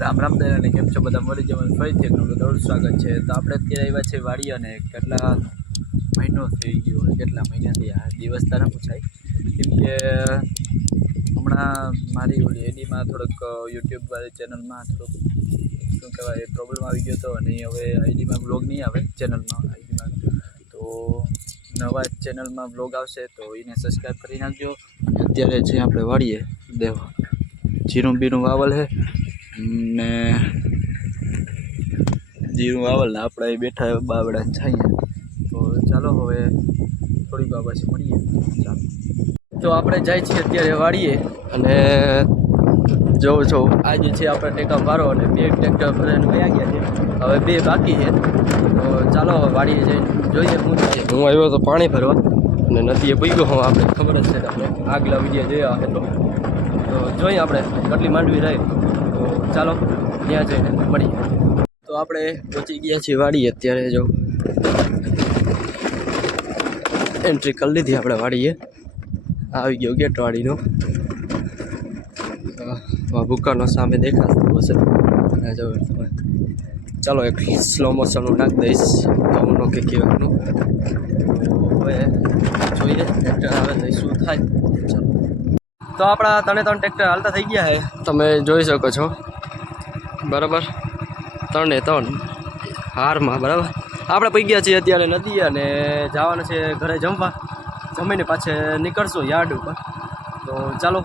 રામ રામ દયાને કેમ છો? બધા મળી જવાનું ફરીથી એકનું બધું સ્વાગત છે. તો આપણે અત્યારે આવ્યા છે વાડી અને કેટલા મહિનો થઈ ગયો કેટલા મહિનાથી આ દિવસ તારા પૂછાય કેમ કે હમણાં મારી ઓલી એડીમાં થોડોક યુટ્યુબ વાળી ચેનલમાં થોડુંક, શું કહેવાય પ્રોબ્લેમ આવી ગયો હતો અને હવે આઈડીમાં બ્લોગ નહીં આવે, ચેનલમાં, આઈડીમાં. તો નવા ચેનલમાં બ્લોગ આવશે તો એને સબસ્ક્રાઈબ કરી નાખજો. અને અત્યારે જે આપણે વાળીએ દેવા જીરું બીરું વાવલ છે ને જીરું વાવલ આપણે બેઠા બાવડા છાઈએ તો ચાલો હવે થોડીક વાર પછી મળીએ. ચાલો. તો આપણે જાય છીએ અત્યારે વાળીએ અને જોઉં છો આજે છે આપણે ટેકા મારો અને બે ટ્રેક્ટર ભરાઈને વયા ગયા છે. હવે બે બાકી છે. તો ચાલો હવે વાડીએ જઈને જોઈએ હું હું આવ્યો તો પાણી ભરવા અને નદીએ પીગયો હું, આપણે ખબર જ છે આપણે આગલા વીડિયો જોયા હતો તો જોઈએ આપણે, કેટલી માંડવી રહી. તો ચાલો, ત્યાં જઈને મળીએ. તો આપણે પહોંચી ગયા છીએ વાડી અત્યારે જો. એન્ટ્રી કરી લીધી આપણે વાડીએ. આવી ગયો ગેટ વાડીનો ભૂકાનો સામે દેખાતો હશે. અને જો ચાલો એક સ્લો મોશનનું નાખ દઈશ. ઘઉંનો કે કેવાનું હવે જોઈએ ટ્રેક્ટર આવે તો શું થાય? ચાલો. તો આપણા ત્રણે ત્રણ ટ્રેક્ટર હાલતા થઈ ગયા છે. તમે જોઈ શકો છો. બરાબર? ત્રણે ત્રણ. હારમાં, બરાબર? આપણે પી ગયા છીએ અત્યારે નદી અને જવાનું છે ઘરે જમવા. જમીને પાછે નીકળશું યાર્ડ ઉપર. તો ચાલો,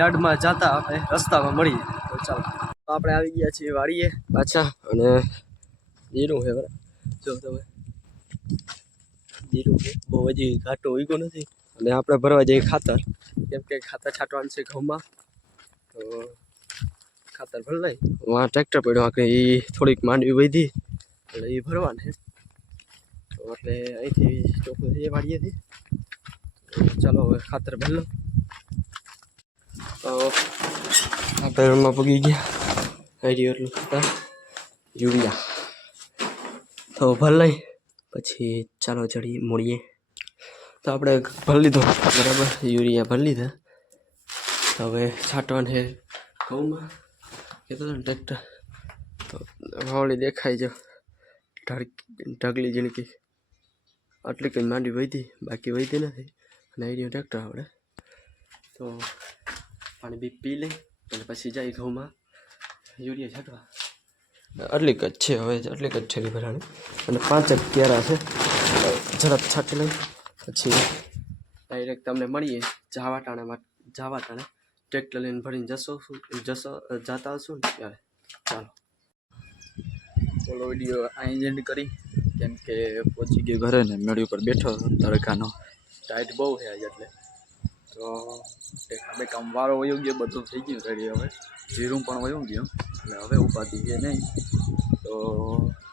યાર્ડમાં જતા આપણે રસ્તામાં મળીએ. તો ચાલો. આપણે આવી ગયા છીએ વાડીએ પાછા અને જીરું છે, બરાબર? જો તમે. જીરું છે. બહુ હજી ઘાટો ઉગ્યો નથી. અને આપણે ભરવા જઈએ ખાતર. કેમ કે ખાતર છાંટવાનું છે ઘઉંમાં. તો ખાતર ભરી લઈ વાં ટ્રેક્ટર પડ્યો કે એ થોડીક માંડવી વધી. એટલે એ ભરવાને તો એટલે અહીંથી ચોખ્ખું થઈ જાય વાડીએથી. ચાલો હવે ખાતર ભરી લો તો પગી ગયા. આઈડિયો એટલું ખાતર. યુરિયા. તો ભરી લઈ પછી ચાલો ચડી મળીએ. તો આપણે ભરી લીધો. બરાબર? યુરિયા ભરી લીધા. તો હવે છાંટવાનું છે ઘઉંમાં. કીધું ને ટ્રેક્ટર તો વાવળી દેખાય જો. ઢગલી જીણકી આટલી કંઈ માંડી વધી બાકી વધી નથી. અને આવી ટ્રેક્ટર આપણે. તો પાણી બી પી લઈ અને પછી જાય ઘઉંમાં. યુરિયા છાંટવા. આટલીક જ છે હવે, આટલી જ છે ભરાણી અને પાંચ એક ક્યારા છે. ઝડપ છાંટી લઈ પછી ડાયરેક્ટ તમને મળીએ જાવા ટાણે જાવા ટાણે ટ્રેક્ટર લઈને ભરીને જશો શું, જશો, જતા હશો ને ત્યારે. ચાલો. ઓલો વીડિયો અહીં એન્ડ કરી. કેમ કે પહોંચી ગયો ઘરે ને મેળી ઉપર બેઠો તડકાનો. ટાઈટ બહુ છે એટલે. તો બે કમવારો વયું ગયો, બધું થઈ ગયું રેડી હવે. જીરું પણ વયું ગયું, એટલે હવે ઉપાધિ છે નહીં. તો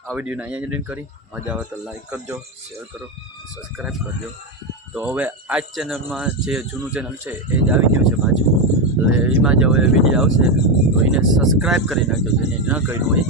આ વિડીયોને અહીંયા એન્ડ કરી. મજા આવે તો લાઈક કરજો શેર કરો સબસ્ક્રાઈબ કરજો. તો હવે આ જ ચેનલમાં જે જૂનું ચેનલ છે, એ જ આવી ગયું છે પાછું. એટલે એમાં જ હવે વીડિયો આવશે. તો એને સબસ્ક્રાઈબ કરી નાખજો, જેને ન કર્યું હોય.